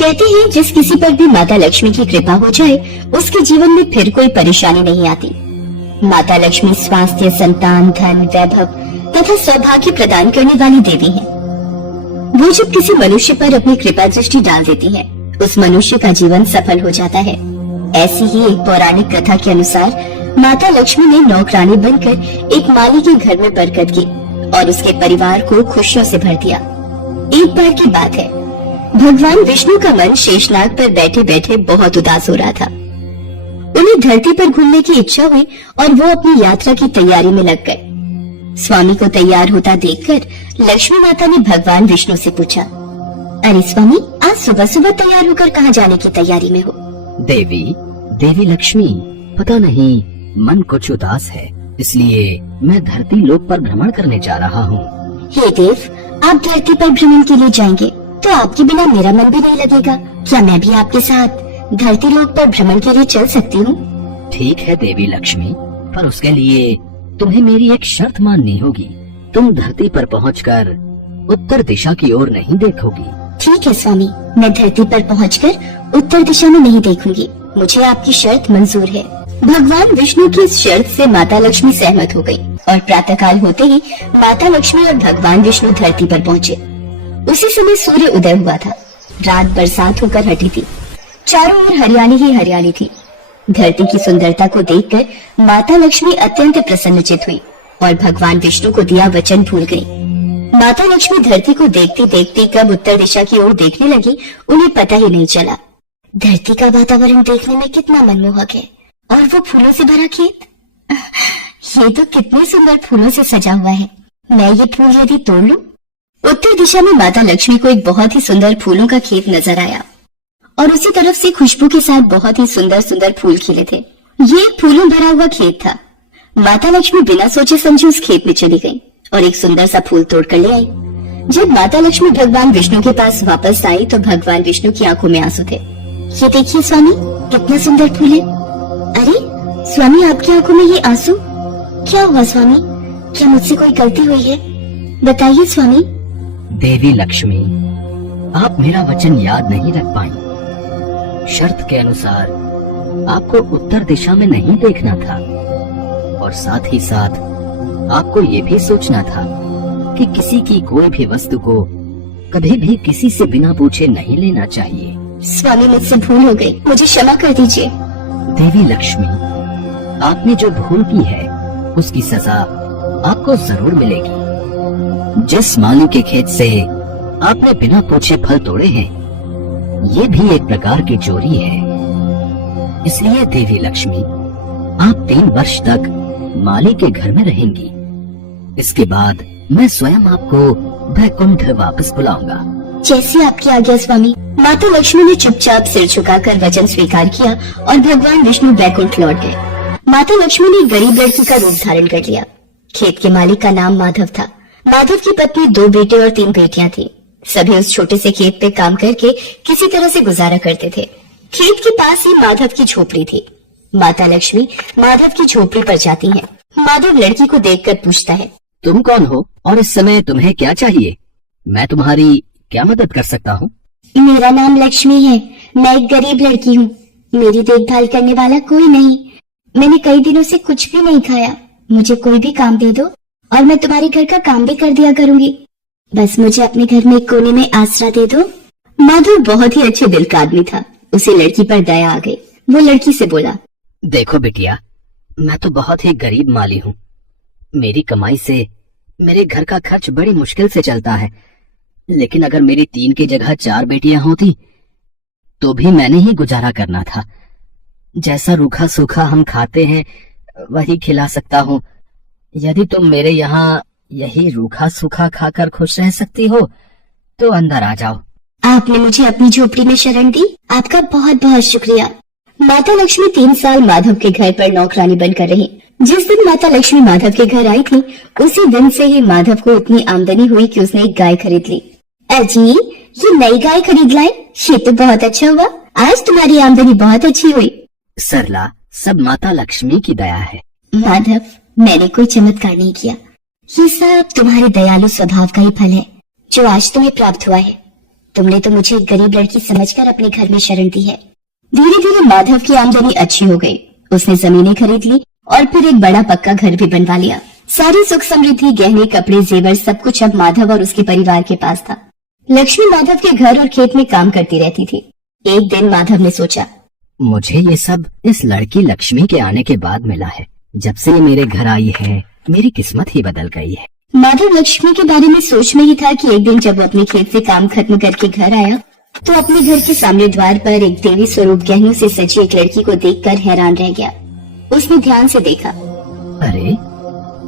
कहते हैं जिस किसी पर भी माता लक्ष्मी की कृपा हो जाए उसके जीवन में फिर कोई परेशानी नहीं आती। माता लक्ष्मी स्वास्थ्य, संतान, धन, वैभव तथा सौभाग्य प्रदान करने वाली देवी है। वो जब किसी मनुष्य पर अपनी कृपा दृष्टि डाल देती है उस मनुष्य का जीवन सफल हो जाता है। ऐसी ही एक पौराणिक कथा के अनुसार माता लक्ष्मी ने नौकरानी बनकर एक माली के घर में बरकत की और उसके परिवार को खुशियों से भर दिया। एक बार की बात है, भगवान विष्णु का मन शेषनाग पर बैठे बैठे बहुत उदास हो रहा था। उन्हें धरती पर घूमने की इच्छा हुई और वो अपनी यात्रा की तैयारी में लग गए। स्वामी को तैयार होता देखकर लक्ष्मी माता ने भगवान विष्णु से पूछा, अरे स्वामी, आज सुबह सुबह तैयार होकर कहाँ जाने की तैयारी में हो? देवी लक्ष्मी, पता नहीं मन कुछ उदास है, इसलिए मैं धरती लोक पर भ्रमण करने जा रहा हूँ। हे देव, आप धरती पर भ्रमण के लिए जाएंगे तो आपके बिना मेरा मन भी नहीं लगेगा। क्या मैं भी आपके साथ धरती लोक पर भ्रमण के लिए चल सकती हूँ? ठीक है देवी लक्ष्मी, पर उसके लिए तुम्हें मेरी एक शर्त माननी होगी। तुम धरती पर पहुंचकर उत्तर दिशा की ओर नहीं देखोगी। ठीक है स्वामी, मैं धरती पर पहुंचकर उत्तर दिशा में नहीं देखूंगी। मुझे आपकी शर्त मंजूर है। भगवान विष्णु की इस शर्त से माता लक्ष्मी सहमत हो गई और प्रातःकाल होते ही माता लक्ष्मी और भगवान विष्णु धरती पर पहुँचे। उसी समय सूर्य उदय हुआ था। रात बरसात होकर हटी थी। चारों ओर हरियाली ही हरियाली थी। धरती की सुंदरता को देखकर माता लक्ष्मी अत्यंत प्रसन्नचित हुई और भगवान विष्णु को दिया वचन भूल गई। माता लक्ष्मी धरती को देखती देखती कब उत्तर दिशा की ओर देखने लगी उन्हें पता ही नहीं चला। धरती का वातावरण देखने में कितना मनमोहक है और वो फूलों से भरा खेत, ये तो कितने सुंदर फूलों से सजा हुआ है। मैं ये फूल यदि तोड़ लूं? उत्तर दिशा में माता लक्ष्मी को एक बहुत ही सुंदर फूलों का खेत नजर आया और उसी तरफ से खुशबू के साथ बहुत ही सुंदर सुंदर फूल खिले थे। ये एक फूलों भरा हुआ खेत था। माता लक्ष्मी बिना सोचे समझे उस खेत में चली गई और एक सुंदर सा फूल तोड़ कर ले आई। जब माता लक्ष्मी भगवान विष्णु के पास वापस आई तो भगवान विष्णु की आंखों में आंसू थे। ये देखिए स्वामी, कितना सुंदर फूल है। अरे स्वामी, आपकी आंखों में ये आंसू क्या हुआ? स्वामी, क्या मुझसे कोई गलती हुई है? बताइए स्वामी। देवी लक्ष्मी, आप मेरा वचन याद नहीं रख पाई। शर्त के अनुसार आपको उत्तर दिशा में नहीं देखना था और साथ ही साथ आपको ये भी सोचना था कि किसी की कोई भी वस्तु को कभी भी किसी से बिना पूछे नहीं लेना चाहिए। स्वामी, मुझसे भूल हो गई, मुझे क्षमा कर दीजिए। देवी लक्ष्मी, आपने जो भूल की है उसकी सजा आपको जरूर मिलेगी। जिस माली के खेत से आपने बिना पूछे फल तोड़े हैं, ये भी एक प्रकार की चोरी है। इसलिए देवी लक्ष्मी, आप 3 वर्ष तक माली के घर में रहेंगी। इसके बाद मैं स्वयं आपको वैकुंठ वापस बुलाऊंगा। जैसी आपकी आज्ञा स्वामी। माता लक्ष्मी ने चुपचाप सिर झुकाकर वचन स्वीकार किया और भगवान विष्णु वैकुंठ लौट गए। माता लक्ष्मी ने गरीब लड़की का रूप धारण कर लिया। खेत के मालिक का नाम माधव था। माधव की पत्नी 2 बेटे और 3 बेटियां थी। सभी उस छोटे से खेत पे काम करके किसी तरह से गुजारा करते थे। खेत के पास ही माधव की झोपड़ी थी। माता लक्ष्मी माधव की झोपड़ी पर जाती हैं। माधव लड़की को देखकर पूछता है, तुम कौन हो और इस समय तुम्हें क्या चाहिए? मैं तुम्हारी क्या मदद कर सकता हूँ? मेरा नाम लक्ष्मी है। मैं एक गरीब लड़की हूँ। मेरी देखभाल करने वाला कोई नहीं। मैंने कई दिनों से कुछ भी नहीं खाया। मुझे कोई भी काम दे दो और मैं तुम्हारे घर का काम भी कर दिया करूंगी। बस मुझे अपने घर में एक कोने में आसरा दे दो। माधव बहुत ही अच्छे दिल का आदमी था। उसे लड़की पर दया आ गई। वो लड़की से बोला, देखो बिटिया, मैं तो बहुत ही गरीब माली हूँ। मेरी कमाई से मेरे घर का खर्च बड़ी मुश्किल से चलता है, लेकिन अगर मेरी 3 की जगह 4 बेटियां होती तो भी मैंने ही गुजारा करना था। जैसा रूखा सूखा हम खाते हैं वही खिला सकता हूँ। यदि तुम मेरे यहाँ यही रूखा सूखा खाकर खुश रह सकती हो तो अंदर आ जाओ। आपने मुझे अपनी झोपड़ी में शरण दी, आपका बहुत बहुत शुक्रिया। माता लक्ष्मी 3 साल माधव के घर पर नौकरानी बनकर रही। जिस दिन माता लक्ष्मी माधव के घर आई थी उसी दिन से ही माधव को इतनी आमदनी हुई कि उसने एक गाय खरीद ली। अजी, ये नई गाय खरीद लाए, ये तो बहुत अच्छा हुआ। आज तुम्हारी आमदनी बहुत अच्छी हुई। सरला, सब माता लक्ष्मी की दया है। माधव, मैंने कोई चमत्कार नहीं किया। ये सब तुम्हारे दयालु स्वभाव का ही फल है जो आज तुम्हें प्राप्त हुआ है। तुमने तो मुझे एक गरीब लड़की समझकर अपने घर में शरण दी है। धीरे धीरे माधव की आमदनी अच्छी हो गई। उसने जमीनें खरीद ली और फिर एक बड़ा पक्का घर भी बनवा लिया। सारी सुख समृद्धि, गहने, कपड़े, जेवर सब कुछ अब माधव और उसके परिवार के पास था। लक्ष्मी माधव के घर और खेत में काम करती रहती थी। एक दिन माधव ने सोचा, मुझे ये सब इस लड़की लक्ष्मी के आने के बाद मिला है। जब से ये मेरे घर आई है, मेरी किस्मत ही बदल गई है। माधव लक्ष्मी के बारे में सोच में ही था कि एक दिन जब वो अपने खेत से काम खत्म करके घर आया तो अपने घर के सामने द्वार पर एक देवी स्वरूप गहनों से सजी एक लड़की को देखकर हैरान रह गया। उसने ध्यान से देखा। अरे,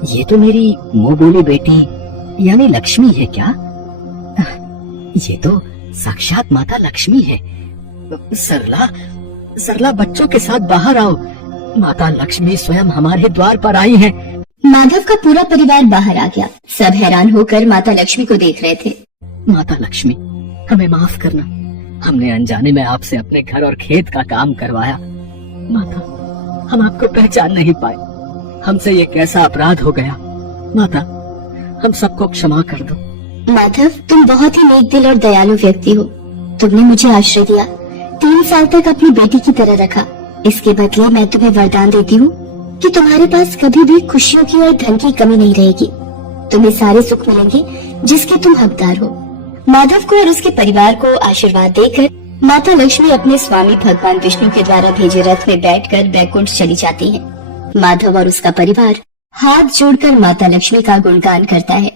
ये तो मेरी मुंह बोली बेटी यानी लक्ष्मी है क्या? ये तो साक्षात माता लक्ष्मी है। सरला, सरला बच्चों के साथ बाहर आओ। माता लक्ष्मी स्वयं हमारे द्वार पर आई है। माधव का पूरा परिवार बाहर आ गया। सब हैरान होकर माता लक्ष्मी को देख रहे थे। माता लक्ष्मी, हमें माफ करना। हमने अनजाने में आपसे अपने घर और खेत का काम करवाया। माता, हम आपको पहचान नहीं पाए। हमसे ये कैसा अपराध हो गया। माता, हम सबको क्षमा कर दो। माधव, तुम बहुत ही नेक दिल और दयालु व्यक्ति हो। तुमने मुझे आश्रय दिया, 3 साल तक अपनी बेटी की तरह रखा। इसके बदले मैं तुम्हें वरदान देती हूँ कि तुम्हारे पास कभी भी खुशियों की और धन की कमी नहीं रहेगी। तुम्हें सारे सुख मिलेंगे जिसके तुम हकदार हो। माधव को और उसके परिवार को आशीर्वाद देकर माता लक्ष्मी अपने स्वामी भगवान विष्णु के द्वारा भेजे रथ में बैठकर बैकुंठ चली जाती है। माधव और उसका परिवार हाथ जोड़कर माता लक्ष्मी का गुणगान करता है।